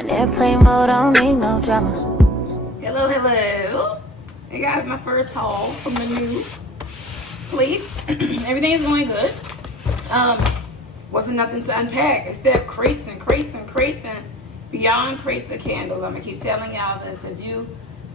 in airplane mode, I don't need no drama. Hello, hello. I got my first haul from the new place. Everything is going good. Wasn't nothing to unpack except crates and crates and crates and beyond crates of candles. I'm gonna keep telling y'all this. If you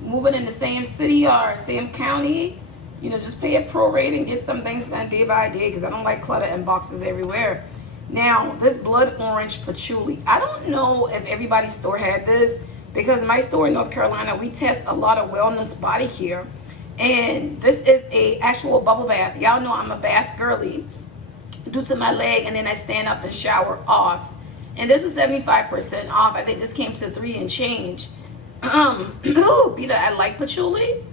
moving in the same city or same county, you know, just pay a prorate and get some things done day by day, because I don't like clutter and boxes everywhere. Now, this blood orange patchouli, I don't know if everybody's store had this, because my store in North Carolina, we test a lot of wellness body care, and this is a actual bubble bath. Y'all know I'm a bath girly due to my leg, and then I stand up and shower off. And this was 75% off. I think this came to $3 and change. Be that I like patchouli,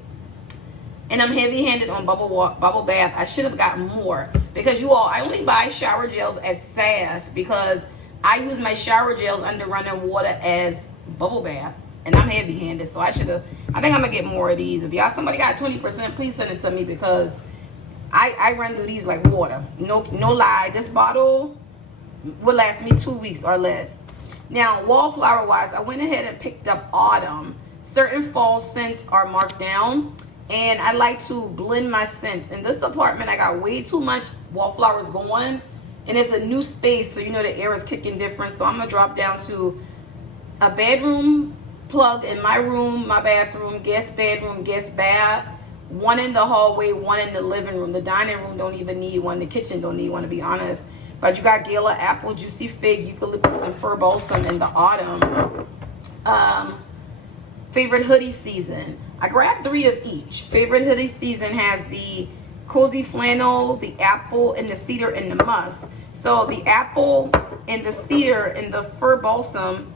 and I'm heavy-handed on bubble bath. I should have gotten more, because you all, I only buy shower gels at SAS because I use my shower gels under running water as bubble bath, and I'm heavy-handed, so I think I'm gonna get more of these. If y'all somebody got 20%, please send it to me, because I run through these like water. No lie, this bottle will last me 2 weeks or less. Now, wallflower wise, I went ahead and picked up autumn. Certain fall scents are marked down, and I like to blend my scents. In this apartment, I got way too much wallflowers going, and it's a new space, so you know the air is kicking different. So I'm gonna drop down to a bedroom plug in my room, my bathroom, guest bedroom, guest bath, one in the hallway, one in the living room. The dining room don't even need one. The kitchen don't need one, to be honest. But you got Gala apple, juicy fig, eucalyptus, and fir balsam in the autumn. Favorite hoodie season. I grabbed 3 of each. Favorite hoodie season has the cozy flannel, the apple, and the cedar and the musk. So the apple and the cedar and the fir balsam,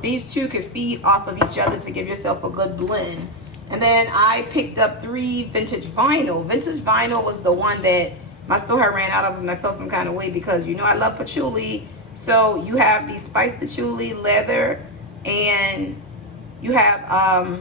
these two could feed off of each other to give yourself a good blend. And then I picked up 3 vintage vinyl. Vintage vinyl was the one that my store had ran out of, and I felt some kind of way, because you know I love patchouli. So you have the spice patchouli, leather, and you have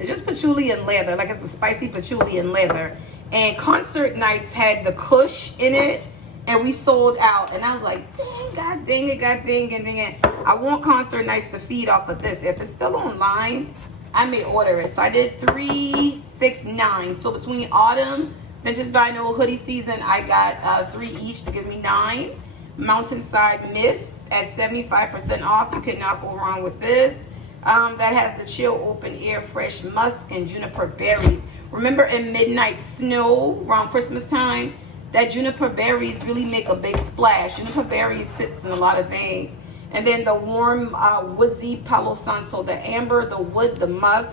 it's just patchouli and leather, like it's a spicy patchouli and leather. And concert nights had the kush in it, and we sold out. And I was like, dang, god dang it, god dang it, dang it. I want concert nights to feed off of this. If it's still online, I may order it. So I did 3, 6, 9. So between autumn, vintage vinyl, hoodie season, I got 3 each to give me 9. Mountainside Mist at 75% off. You cannot go wrong with this. That has the chill open air fresh musk and juniper berries. Remember in midnight snow around Christmas time, that juniper berries really make a big splash. Juniper berries sits in a lot of things. And then the warm woodsy Palo Santo, the amber, the wood, the musk.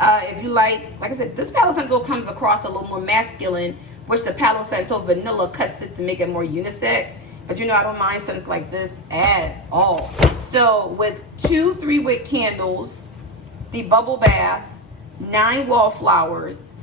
If you like I said, this Palo Santo comes across a little more masculine, which the Palo Santo vanilla cuts it to make it more unisex. But you know, I don't mind scents like this at all. So with 2 3-wick candles, the bubble bath, 9 wallflowers,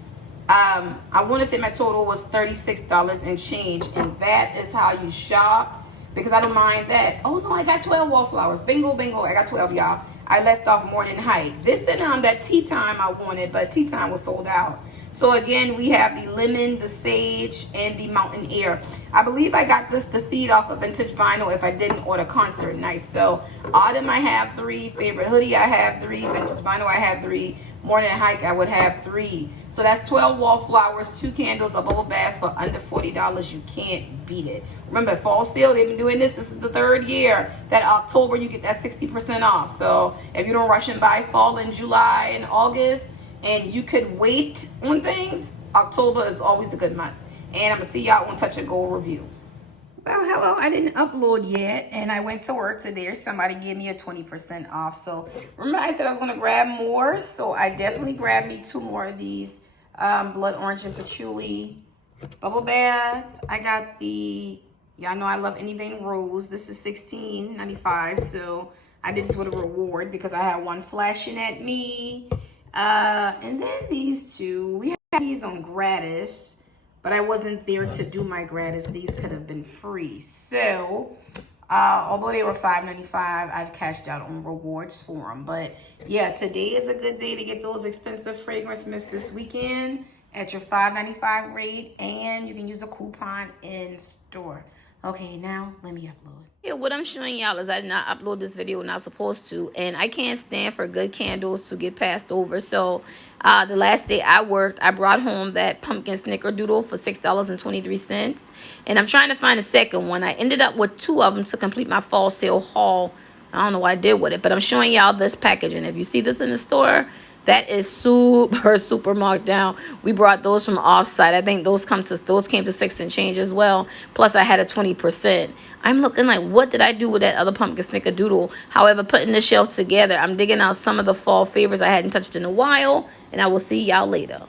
I want to say my total was $36 and change, and that is how you shop, because I don't mind that. Oh no, I got 12 wallflowers. Bingo, bingo, I got 12, y'all. I left off morning hike. This and that tea time I wanted, but tea time was sold out. So again, we have the lemon, the sage, and the mountain air. I believe I got this to feed off of vintage vinyl if I didn't order concert night. So autumn I have 3, favorite hoodie I have 3, vintage vinyl I have 3, morning hike I would have 3. So that's 12 wallflowers, 2 candles, a bubble bath for under $40. You can't beat it. Remember, fall sale, they've been doing this. This is the 3rd year. That October, you get that 60% off. So if you don't rush and buy fall in July and August, and you could wait on things, October is always a good month. And I'm going to see y'all on Touch and Go review. Well, hello. I didn't upload yet, and I went to work today. Somebody gave me a 20% off. So remember I said I was going to grab more. So I definitely grabbed me 2 more of these blood orange and patchouli bubble bath. I got the, y'all know I love anything rose. This is $16.95. So I did this with a reward because I had one flashing at me. And then these 2, we had these on gratis, but I wasn't there to do my gratis. These could have been free. So although they were $5.95, I've cashed out on rewards for them. But yeah, today is a good day to get those expensive fragrance mists this weekend at your $5.95 rate, and you can use a coupon in store. Okay, now let me upload. Yeah, what I'm showing y'all is I did not upload this video when I was supposed to, and I can't stand for good candles to get passed over. So the last day I worked, I brought home that pumpkin snickerdoodle for $6.23, and I'm trying to find a second one. I ended up with 2 of them to complete my fall sale haul. I don't know what I did with it, but I'm showing y'all this packaging. If you see this in the store, that is super marked down. We brought those from offsite. I think those came to 6 and change as well. Plus I had a 20%. I'm looking like, what did I do with that other pumpkin snickerdoodle? However, putting the shelf together, I'm digging out some of the fall favorites I hadn't touched in a while, and I will see y'all later.